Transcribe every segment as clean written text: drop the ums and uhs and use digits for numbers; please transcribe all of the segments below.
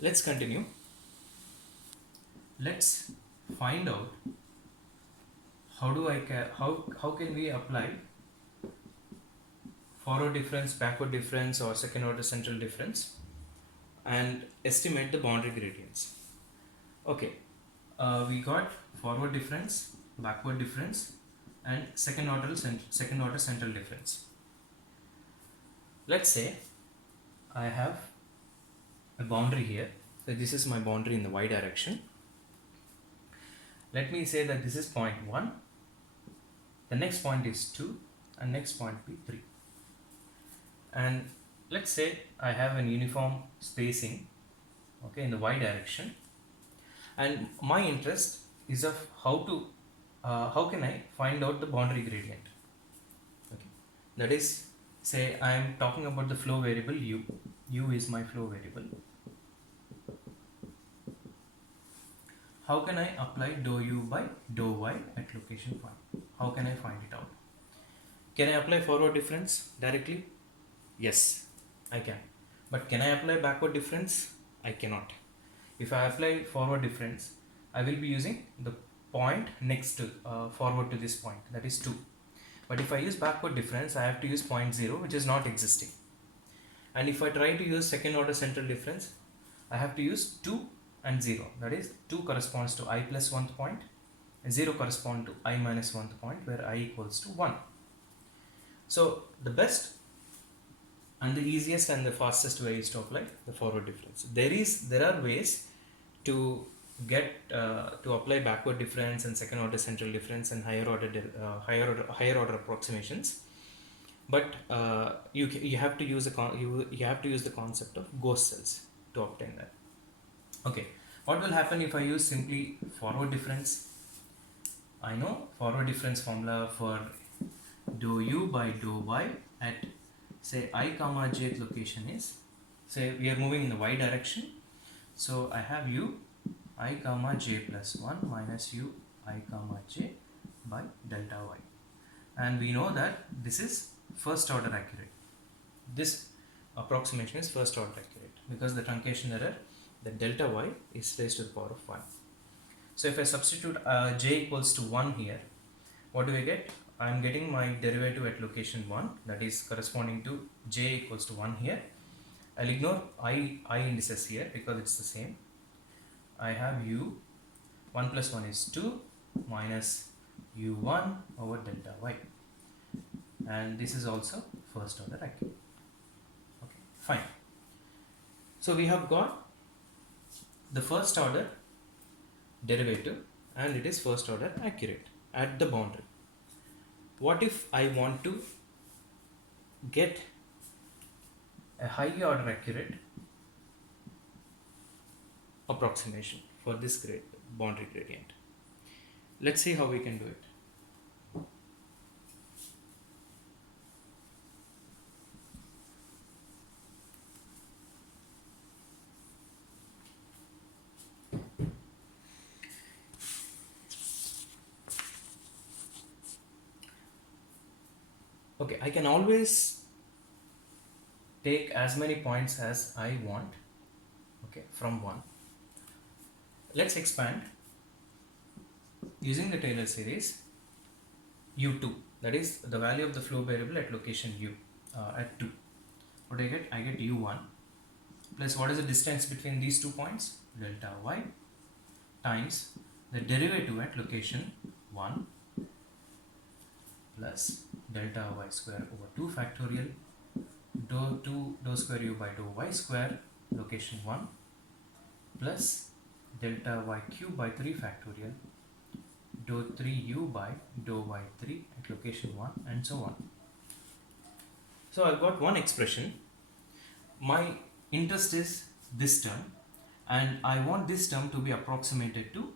Let's continue. Let's find out how can we apply forward difference, backward difference, or second order central difference and estimate the boundary gradients. Okay, we got forward difference, backward difference, and second order central difference. Let's say I have a boundary here. So this is my boundary in the y direction. Let me say that this is point 1, the next point is 2, and next point be 3. And let's say I have an uniform spacing, okay, in the y direction, and my interest is of how can I find out the boundary gradient. Okay, that is, say I am talking about the flow variable u is my flow variable. How can I apply dou u by dou y at location 1? How can I find it out? Can I apply forward difference directly? Yes, I can. But can I apply backward difference? I cannot. If I apply forward difference, I will be using the point next to forward to this point, that is 2. But if I use backward difference, I have to use point 0, which is not existing. And if I try to use second order central difference, I have to use 2 and 0. That is, 2 corresponds to I plus 1th point, and 0 corresponds to I minus 1th point, where I equals to 1. So the best and the easiest and the fastest way is to apply the forward difference. There are ways to get to apply backward difference and second order central difference and higher order approximations, but you have to use you have to use the concept of ghost cells to obtain that. Okay, what will happen if I use simply forward difference? I know forward difference formula for dou u by dou y at, say, I comma jth location is, say we are moving in the y direction, so I have u I comma j plus 1 minus u I comma j by delta y, and we know that this is first order accurate. This approximation is first order accurate because the truncation error, the delta y, is raised to the power of 1. So if I substitute j equals to 1 here, what do I get? I am getting my derivative at location 1, that is corresponding to j equals to 1 here. I'll ignore I indices here because it's the same. I have u, 1 plus 1 is 2 minus u1 over delta y, and this is also first order accurate. Okay, fine. So we have got the first order derivative and it is first order accurate at the boundary. What if I want to get a high order accurate approximation for this boundary gradient? Let's see how we can do it. Okay, I can always take as many points as I want, okay, from 1. Let's expand using the Taylor series u2, that is the value of the flow variable at location u at 2. What do I get? I get u1 plus, what is the distance between these 2 points? Delta y times the derivative at location 1 plus delta y square over 2 factorial dou square u by dou y square location 1 plus delta y cube by 3 factorial dou 3u by dou y3 at location 1, and so on. So I've got one expression. My interest is this term, and I want this term to be approximated to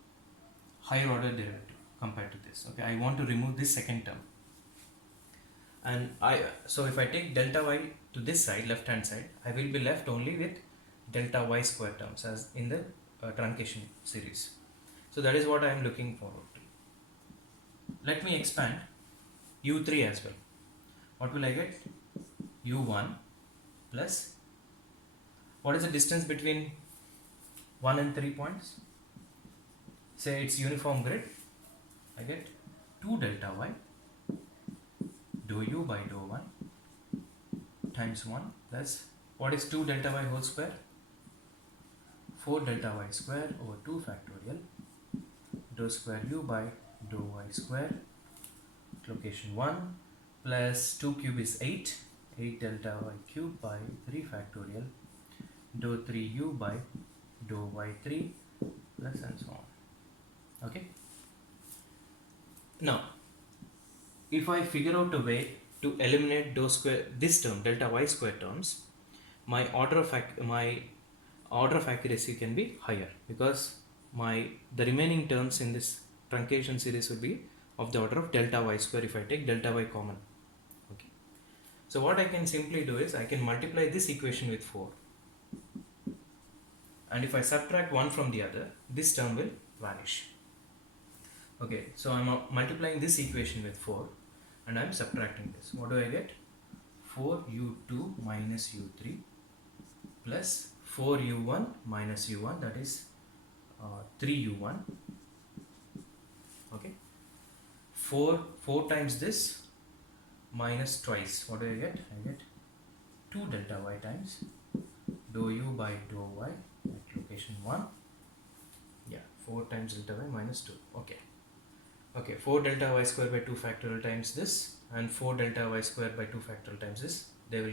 higher order derivative compared to this. Okay, I want to remove this second term, and so if I take delta y to this side, left hand side, I will be left only with delta y square terms as in the truncation series. So that is what I am looking forward to. Let me expand u3 as well. What will I get? u1 plus, what is the distance between 1 and 3 points. Say it's uniform grid. I get 2 delta y dou u by dou y times 1 plus what is 2 delta y whole square? 4 delta y square over 2 factorial dou square u by dou y square location 1 plus 2 cube is 8 delta y cube by 3 factorial dou 3u by dou y3 plus and so on. Okay. Now, if I figure out a way to eliminate dou square this term delta y square terms, my order of accuracy can be higher because the remaining terms in this truncation series will be of the order of delta y square if I take delta y common. Okay. So what I can simply do is I can multiply this equation with 4, and if I subtract one from the other, this term will vanish. Okay, so I'm multiplying this equation with 4 and I'm subtracting this. What do I get? 4u2 minus u3 plus 4u1 minus u1, that is 3u1. Okay, 4 times this minus twice. What do I get? I get 2 delta y times dou u by dou y at location 1. Yeah, 4 times delta y minus 2. Okay, 4 delta y square by 2 factorial times this and 4 delta y square by 2 factorial times this. They will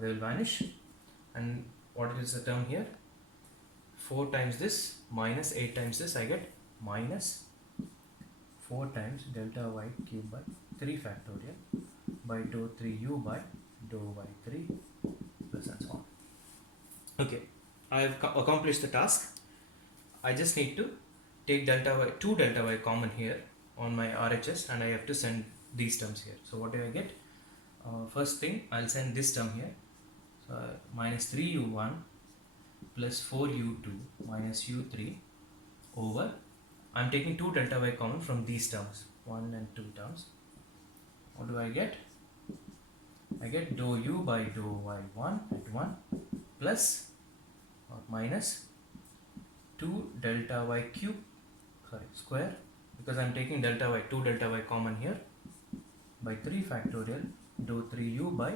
they will vanish. And what is the term here? 4 times this minus 8 times this, I get minus 4 times delta y cube by 3 factorial by dou 3u by dou y3 plus and so on. Okay, I have accomplished the task. I just need to take 2 delta y common here on my RHS and I have to send these terms here. So what do I get? First thing, I'll send this term here. So minus 3u1 plus 4u2 minus u3 over, I'm taking 2 delta y common from these terms, 1 and 2 terms. What do I get? I get dou u by dou y1 at 1 plus or minus 2 delta y cube square, because I'm taking 2 delta y common here, by 3 factorial dou 3u by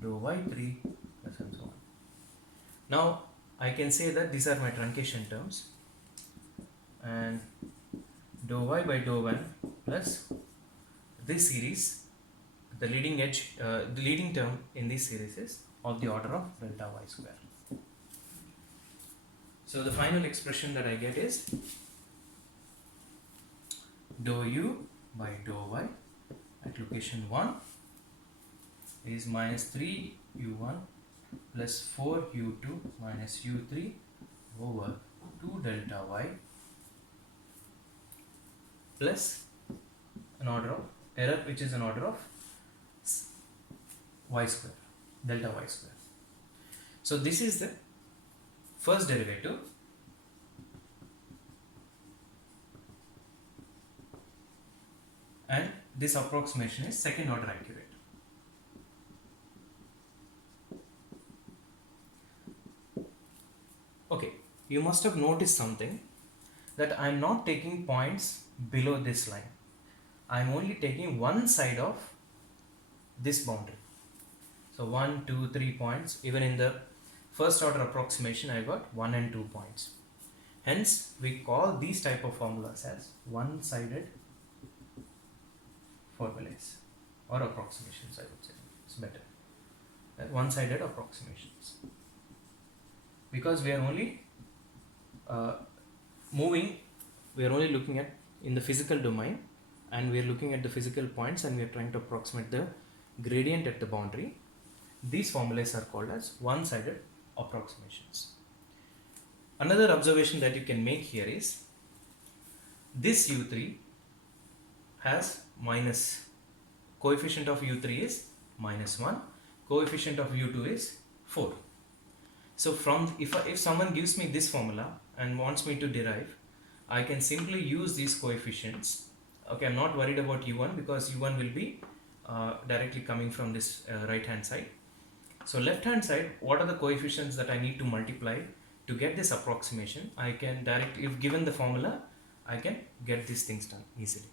dou y3 plus and so on. Now I can say that these are my truncation terms, and dou y by dou 1 plus this series, the leading term in this series is of the order of delta y square. So the final expression that I get is dou u by dou y at location 1 is minus 3u1 plus 4u2 minus u3 over 2 delta y plus an order of error which is an order of y square, delta y square. So this is the first derivative, and this approximation is second order accurate. Okay, you must have noticed something, that I am not taking points below this line. I am only taking one side of this boundary. So 1, 2, 3 points. Even in the first order approximation I got 1 and 2 points. Hence we call these type of formulas as one-sided formulas or approximations, I would say. It's better. One-sided approximations. Because we are only we are only looking at in the physical domain, and we are looking at the physical points, and we are trying to approximate the gradient at the boundary. These formulas are called as one-sided approximations. Another observation that you can make here is this u3 has minus, coefficient of u3 is minus 1, coefficient of u2 is 4. So from if someone gives me this formula and wants me to derive, I can simply use these coefficients. Okay, I'm not worried about u1 because u1 will be directly coming from this right hand side. So left hand side, what are the coefficients that I need to multiply to get this approximation, I can directly, if given the formula, I can get these things done easily.